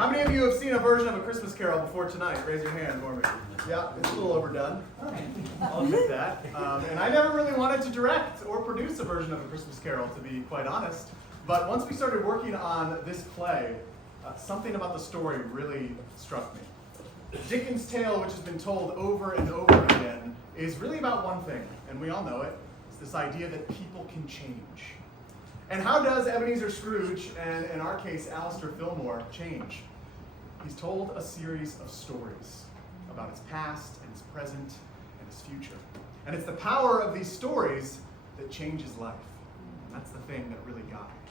How many of you have seen a version of A Christmas Carol before tonight? Raise your hand for me. Yeah, it's a little overdone. I'll admit that. And I never really wanted to direct or produce a version of A Christmas Carol, to be quite honest. But once we started working on this play, something about the story really struck me. Dickens' tale, which has been told over and over again, is really about one thing, and we all know it. It's this idea that people can change. And how does Ebenezer Scrooge, and in our case, Alistair Fillmore, change? He's told a series of stories about his past and his present and his future. And it's the power of these stories that change his life. And that's the thing that really got me.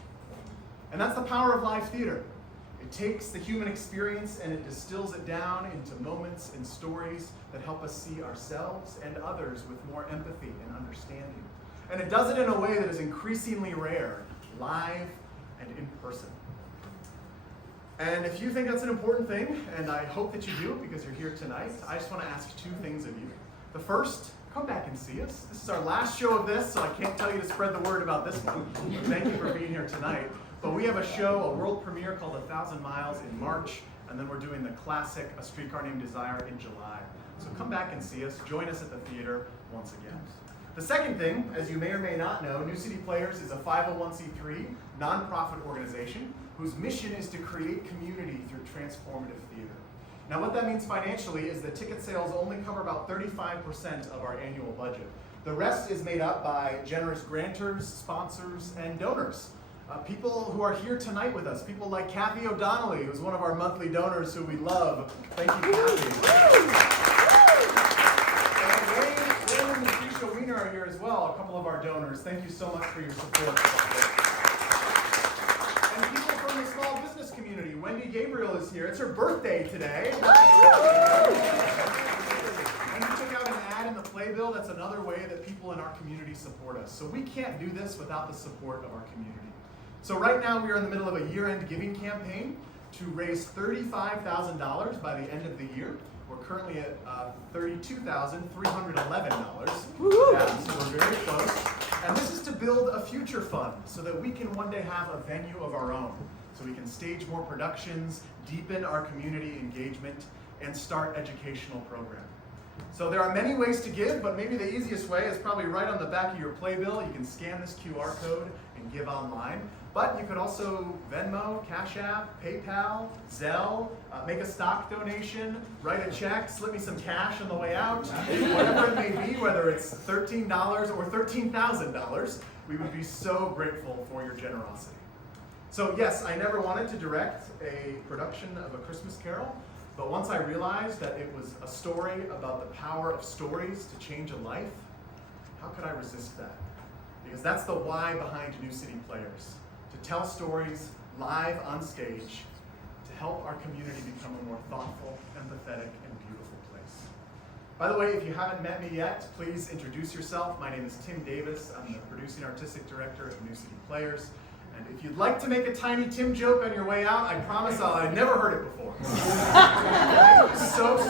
And that's the power of live theater. It takes the human experience and it distills it down into moments and stories that help us see ourselves and others with more empathy and understanding. And it does it in a way that is increasingly rare, live and in person. And if you think that's an important thing, and I hope that you do because you're here tonight, I just want to ask two things of you. The first, come back and see us. This is our last show of this, so I can't tell you to spread the word about this one. Thank you for being here tonight. But we have a show, a world premiere called 1,000 Miles in March, and then we're doing the classic A Streetcar Named Desire in July. So come back and see us. Join us at the theater once again. The second thing, as you may or may not know, New City Players is a 501c3 nonprofit organization whose mission is to create community through transformative theater. Now what that means financially is that ticket sales only cover about 35% of our annual budget. The rest is made up by generous grantors, sponsors, and donors. People who are here tonight with us, people like Kathy O'Donnelly, who's one of our monthly donors who we love. Thank you, Kathy. And Wayne and Keisha Wiener are here as well, a couple of our donors. Thank you so much for your support. And people from the small business community. Wendy Gabriel is here. It's her birthday today. And we took out an ad in the playbill. That's another way that people in our community support us. So we can't do this without the support of our community. So right now we are in the middle of a year-end giving campaign to raise $35,000 by the end of the year. We're currently at $32,311. Yeah, so we're very close. And this is to build a future fund so that we can one day have a venue of our own. So we can stage more productions, deepen our community engagement, and start educational programming. So there are many ways to give, but maybe the easiest way is probably right on the back of your playbill. You can scan this QR code and give online. But you could also Venmo, Cash App, PayPal, Zelle, make a stock donation, write a check, slip me some cash on the way out. Whatever it may be, whether it's $13 or $13,000, we would be so grateful for your generosity. So yes, I never wanted to direct a production of A Christmas Carol, but once I realized that it was a story about the power of stories to change a life, how could I resist that? Because that's the why behind New City Players. To tell stories live on stage to help our community become a more thoughtful, empathetic, and beautiful place. By the way, if you haven't met me yet, please introduce yourself. My name is Tim Davis. I'm the producing artistic director of New City Players. And if you'd like to make a tiny Tim joke on your way out, I promise I never heard it before. Thank you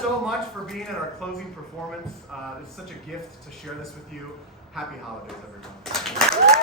so much for being at our closing performance. It's such a gift to share this with you. Happy holidays, everyone.